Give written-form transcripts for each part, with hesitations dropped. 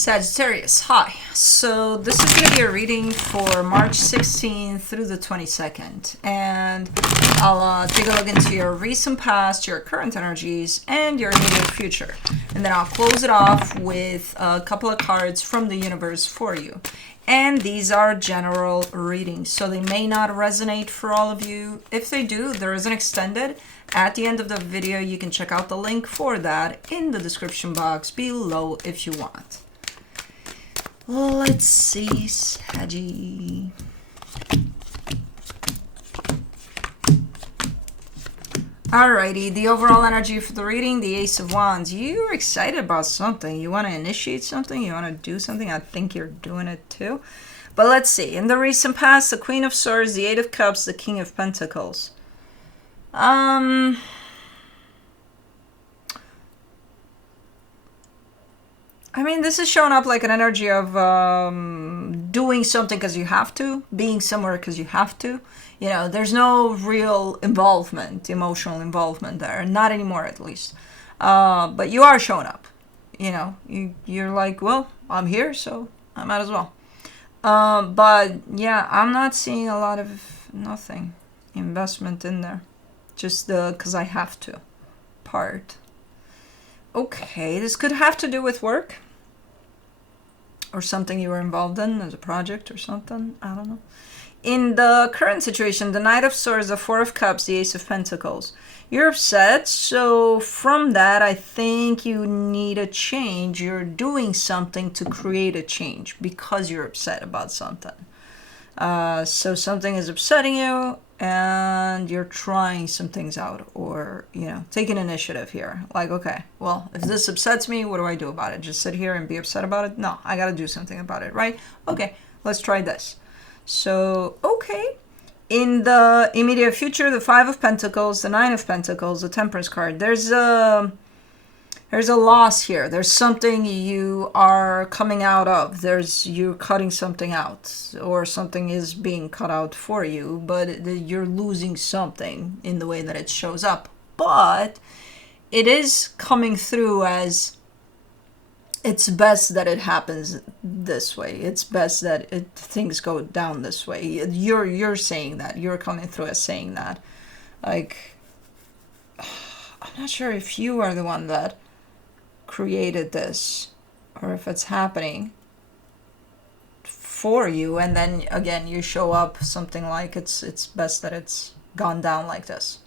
Sagittarius, hi. So this is going to be a reading for March 16th through the 22nd. And I'll take a look into your recent past, your current energies, and your immediate future. And then I'll close it off with a couple of cards from the universe for you. And these are general readings, so they may not resonate for all of you. If they do, there is an extended. At the end of the video, you can check out the link for that in the description box below if you want. Let's see, Saggy. Alrighty, the overall energy for the reading, the Ace of Wands. You're excited about something. You want to initiate something. You want to do something. I think you're doing it too. But let's see. In the recent past, the Queen of Swords, the Eight of Cups, the King of Pentacles. I mean, this is showing up like an energy of doing something because you have to, being somewhere because you have to. You know, there's no real involvement, emotional involvement there. Not anymore, at least. But you are showing up. You know, you're like, well, I'm here, so I might as well. But, yeah, I'm not seeing a lot of nothing investment in there. Just the because I have to part. Okay, this could have to do with work or something you were involved in as a project or something. I don't know. In the current situation, the Knight of Swords, the Four of Cups, the Ace of Pentacles. You're upset, so from that, I think you need a change. You're doing something to create a change because you're upset about something. So something is upsetting you and you're trying some things out, or, you know, taking initiative here. Like, okay, well, if this upsets me, what do I do about it? Just sit here and be upset about it? No, I got to do something about it, right? Okay, let's try this. So, okay. In the immediate future, the Five of Pentacles, the Nine of Pentacles, the Temperance card. There's a loss here. There's something you are coming out of. You're cutting something out, or something is being cut out for you, but you're losing something in the way that it shows up. But it is coming through as it's best that it happens this way. It's best that things go down this way. You're saying that. You're coming through as saying that. Like, I'm not sure if you are the one that created this or if it's happening for you, and then again you show up something like it's best that it's gone down like this.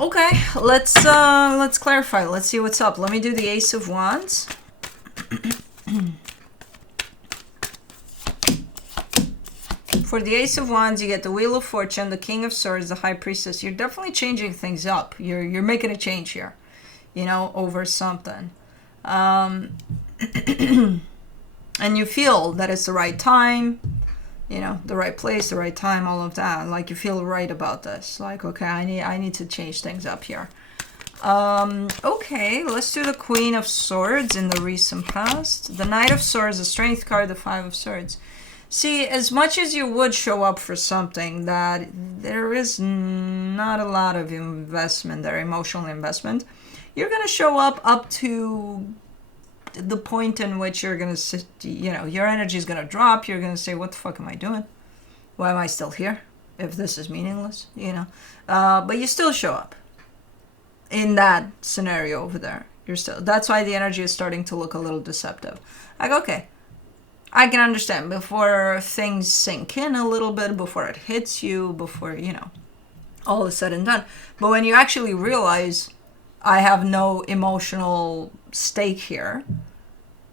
Okay, let's clarify. Let's see what's up. Let me do the Ace of Wands. For the Ace of Wands, you get the Wheel of Fortune, the King of Swords, the High Priestess. You're definitely changing things up. You're making a change here, you know, over something. And you feel that it's the right time, you know, the right place, the right time, all of that. Like, you feel right about this. Like, okay, I need to change things up here. Okay, let's do the Queen of Swords in the recent past. The Knight of Swords, the Strength card, the Five of Swords. See, as much as you would show up for something, that there is not a lot of investment there, emotional investment. You're going to show up to the point in which you're going to sit, you know, your energy is going to drop. You're going to say, what the fuck am I doing? Why am I still here if this is meaningless, you know? But you still show up in that scenario over there. That's why the energy is starting to look a little deceptive. Like, okay, I can understand before things sink in a little bit, before it hits you, before, you know, all is said and done. But when you actually realize I have no emotional stake here,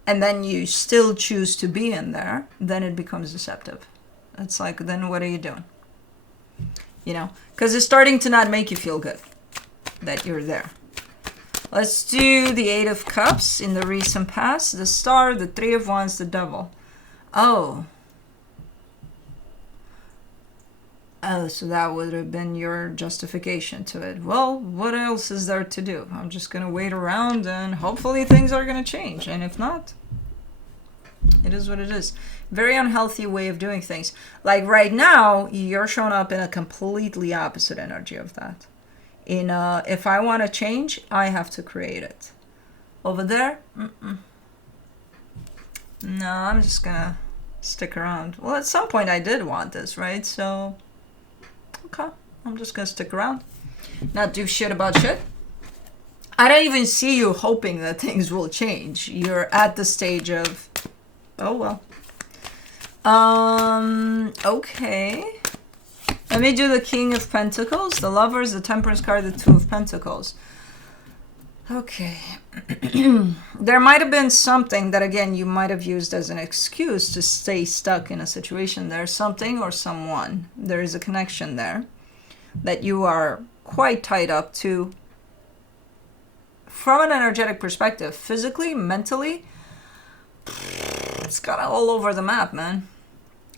and then you still choose to be in there, then it becomes deceptive. It's like, then what are you doing? You know, because it's starting to not make you feel good that you're there. Let's do the Eight of Cups in the recent past, the Star, the Three of Wands, the Devil. Oh, so that would have been your justification to it. Well, what else is there to do? I'm just going to wait around and hopefully things are going to change. And if not, it is what it is. Very unhealthy way of doing things. Like right now, you're showing up in a completely opposite energy of that. If I want to change, I have to create it. Over there, No, I'm just gonna stick around. Well, at some point I did want this, right? So, okay, I'm just gonna stick around. Not do shit about shit. I don't even see you hoping that things will change. You're at the stage of, oh well. Okay. Let me do the King of Pentacles, the Lovers, the Temperance card, the Two of Pentacles. Okay. There might have been something that, again, you might have used as an excuse to stay stuck in a situation. There's something or someone. There is a connection there that you are quite tied up to. From an energetic perspective, physically, mentally, it's kind of all over the map, man.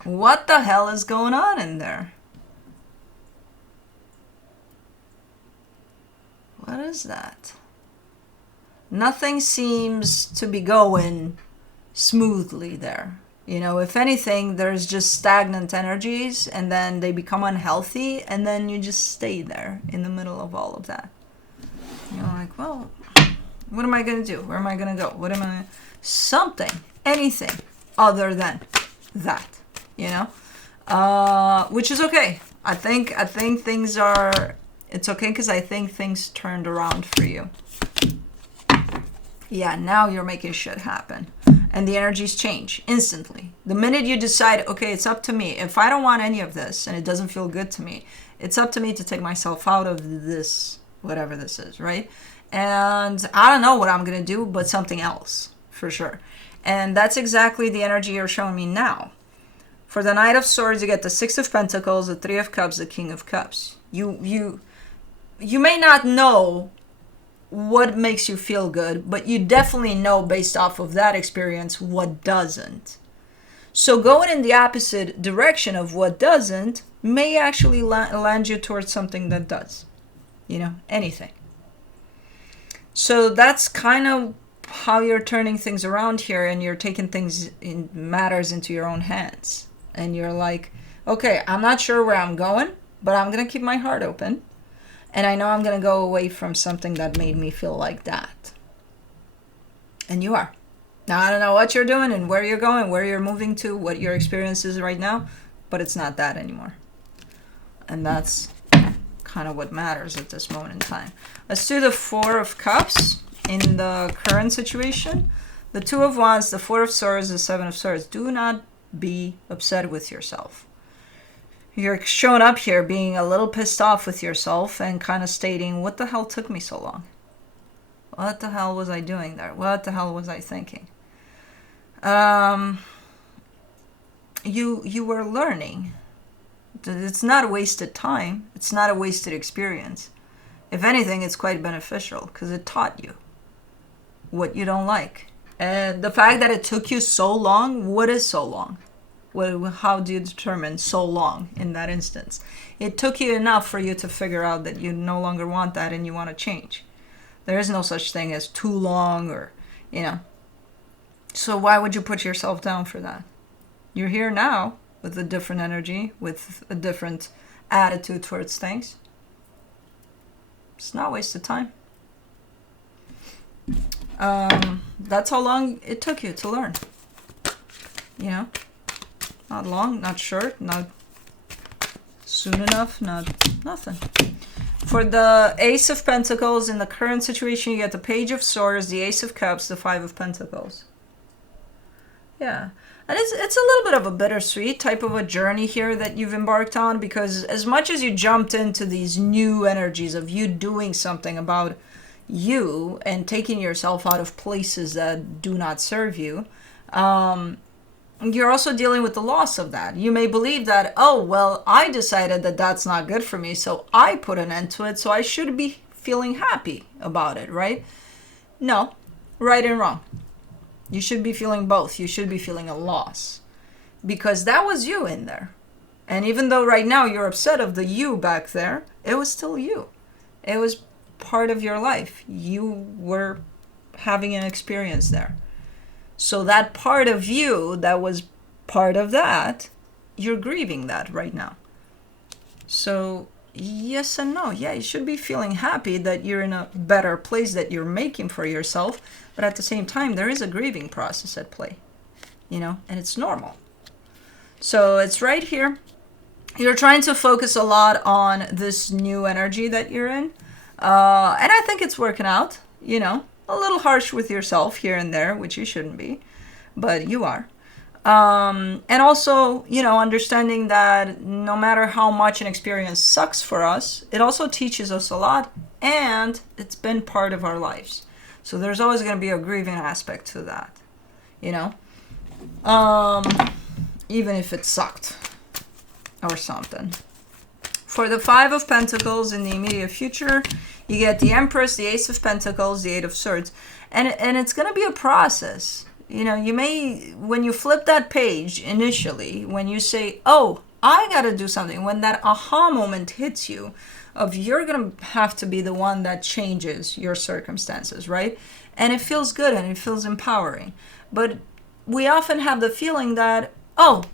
What the hell is going on in there? What is that? Nothing seems to be going smoothly there. You know, if anything, there's just stagnant energies, and then they become unhealthy, and then you just stay there in the middle of all of that. You're like, well, what am I going to do? Where am I going to go? What am I... Something, anything other than that, you know? Which is okay. I think things are... It's okay because I think things turned around for you. Yeah, now you're making shit happen. And the energies change instantly. The minute you decide, okay, it's up to me. If I don't want any of this and it doesn't feel good to me, it's up to me to take myself out of this, whatever this is, right? And I don't know what I'm going to do, but something else, for sure. And that's exactly the energy you're showing me now. For the Knight of Swords, you get the Six of Pentacles, the Three of Cups, the King of Cups. You may not know what makes you feel good, but you definitely know based off of that experience what doesn't. So going in the opposite direction of what doesn't may actually land you towards something that does. You know, anything. So that's kind of how you're turning things around here, and you're taking things in matters into your own hands. And you're like, okay, I'm not sure where I'm going, but I'm going to keep my heart open. And I know I'm going to go away from something that made me feel like that. And you are. Now, I don't know what you're doing and where you're going, where you're moving to, what your experience is right now, but it's not that anymore. And that's kind of what matters at this moment in time. Let's do the Four of Cups in the current situation. The Two of Wands, the Four of Swords, the Seven of Swords. Do not be upset with yourself. You're showing up here being a little pissed off with yourself and kind of stating, what the hell took me so long? What the hell was I doing there? What the hell was I thinking? You were learning. It's not a wasted time. It's not a wasted experience. If anything, it's quite beneficial because it taught you what you don't like. And the fact that it took you so long, what is so long? How do you determine so long in that instance? It took you enough for you to figure out that you no longer want that and you want to change. There is no such thing as too long or, you know. So why would you put yourself down for that? You're here now with a different energy, with a different attitude towards things. It's not wasted time. That's how long it took you to learn. You know? Not long, not short, not soon enough, nothing. For the Ace of Pentacles, in the current situation, you get the Page of Swords, the Ace of Cups, the Five of Pentacles. Yeah. And it's a little bit of a bittersweet type of a journey here that you've embarked on, because as much as you jumped into these new energies of you doing something about you and taking yourself out of places that do not serve you, you're also dealing with the loss of that. You may believe that, oh, well, I decided that that's not good for me, so I put an end to it, so I should be feeling happy about it, right? No, right and wrong. You should be feeling both. You should be feeling a loss because that was you in there. And even though right now you're upset of the you back there, it was still you. It was part of your life. You were having an experience there. So that part of you that was part of that, you're grieving that right now. So yes and no. Yeah, you should be feeling happy that you're in a better place that you're making for yourself. But at the same time, there is a grieving process at play. you know, and it's normal. So it's right here. You're trying to focus a lot on this new energy that you're in. And I think it's working out, you know, a little harsh with yourself here and there, which you shouldn't be, but you are. And also, you know, understanding that no matter how much an experience sucks for us, it also teaches us a lot, and it's been part of our lives. So there's always going to be a grieving aspect to that, you know, even if it sucked or something. For the Five of Pentacles in the immediate future, you get the Empress, the Ace of Pentacles, the Eight of Swords, and it's going to be a process. You know, you may, when you flip that page initially, when you say, oh, I got to do something, when that aha moment hits you, of you're going to have to be the one that changes your circumstances, right? And it feels good and it feels empowering. But we often have the feeling that, oh,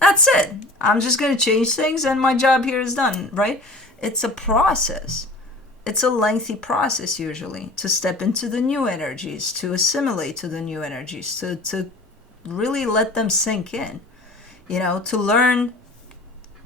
that's it. I'm just going to change things and my job here is done, right? It's a process. It's a lengthy process usually to step into the new energies, to assimilate to the new energies, to really let them sink in, you know, to learn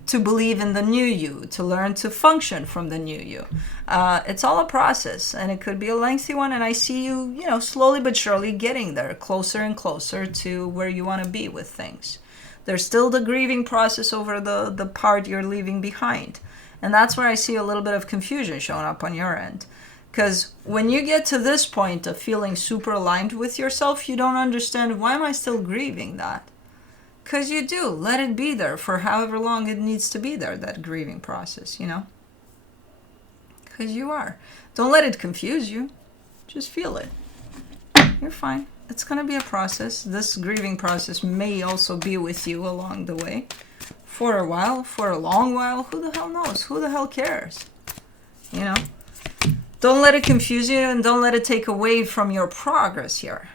to believe in the new you, to learn to function from the new you. It's all a process, and it could be a lengthy one, and I see you, you know, slowly but surely getting there, closer and closer to where you want to be with things. There's still the grieving process over the part you're leaving behind. And that's where I see a little bit of confusion showing up on your end. Because when you get to this point of feeling super aligned with yourself, you don't understand, why am I still grieving that? Because you do. Let it be there for however long it needs to be there, that grieving process, you know? Because you are. Don't let it confuse you. Just feel it. You're fine. It's going to be a process. This grieving process may also be with you along the way. For a while, for a long while, who the hell knows? Who the hell cares? You know? Don't let it confuse you, and don't let it take away from your progress here.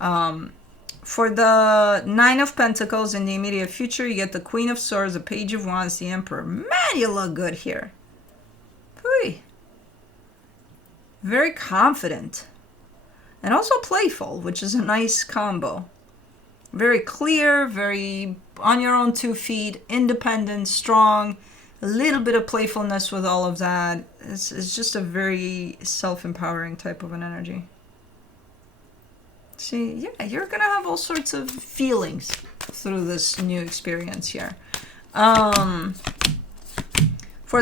For the Nine of Pentacles in the immediate future, you get the Queen of Swords, the Page of Wands, the Emperor. Man, you look good here. Pooey. Very confident. And also playful, which is a nice combo. Very clear, very on your own 2 feet, independent, strong, a little bit of playfulness with all of that. It's just a very self-empowering type of an energy. See, yeah, you're going to have all sorts of feelings through this new experience here. For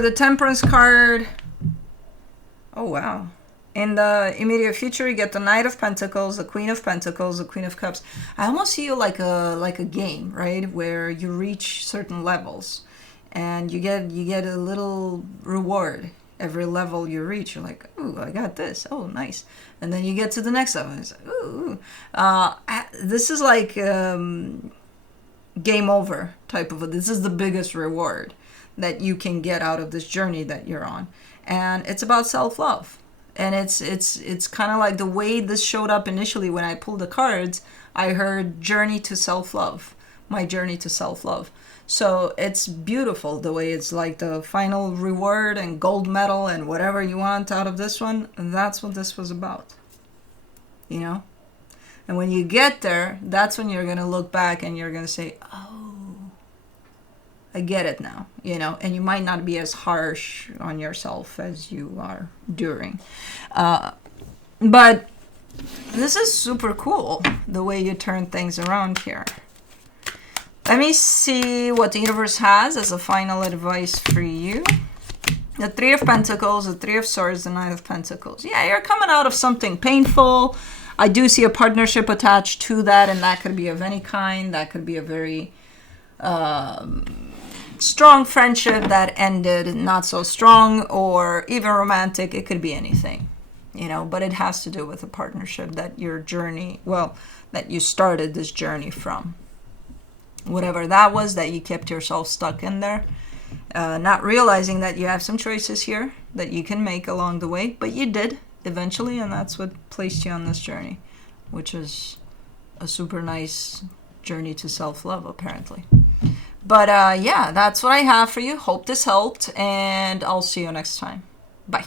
the Temperance card, oh wow. In the immediate future, you get the Knight of Pentacles, the Queen of Pentacles, the Queen of Cups. I almost see you like a game, right? Where you reach certain levels, and you get a little reward every level you reach. You're like, ooh, I got this. Oh, nice. And then you get to the next level, and it's like, ooh. This is like game over type of. This is the biggest reward that you can get out of this journey that you're on, and it's about self-love. And it's kind of like the way this showed up initially when I pulled the cards. I heard journey to self-love, my journey to self-love. So it's beautiful the way it's like the final reward and gold medal and whatever you want out of this one. And that's what this was about, you know? And when you get there, that's when you're going to look back and you're going to say, oh, I get it now, you know, and you might not be as harsh on yourself as you are during. But this is super cool, the way you turn things around here. Let me see what the universe has as a final advice for you. The Three of Pentacles, the Three of Swords, the Nine of Pentacles. Yeah, you're coming out of something painful. I do see a partnership attached to that, and that could be of any kind. That could be a very strong friendship that ended not so strong, or even romantic. It could be anything, you know, but it has to do with a partnership that your journey, well, that you started this journey from. Whatever that was, that you kept yourself stuck in there, not realizing that you have some choices here that you can make along the way, but you did eventually, and that's what placed you on this journey, which is a super nice journey to self-love, apparently. But yeah, that's what I have for you. Hope this helped, and I'll see you next time. Bye.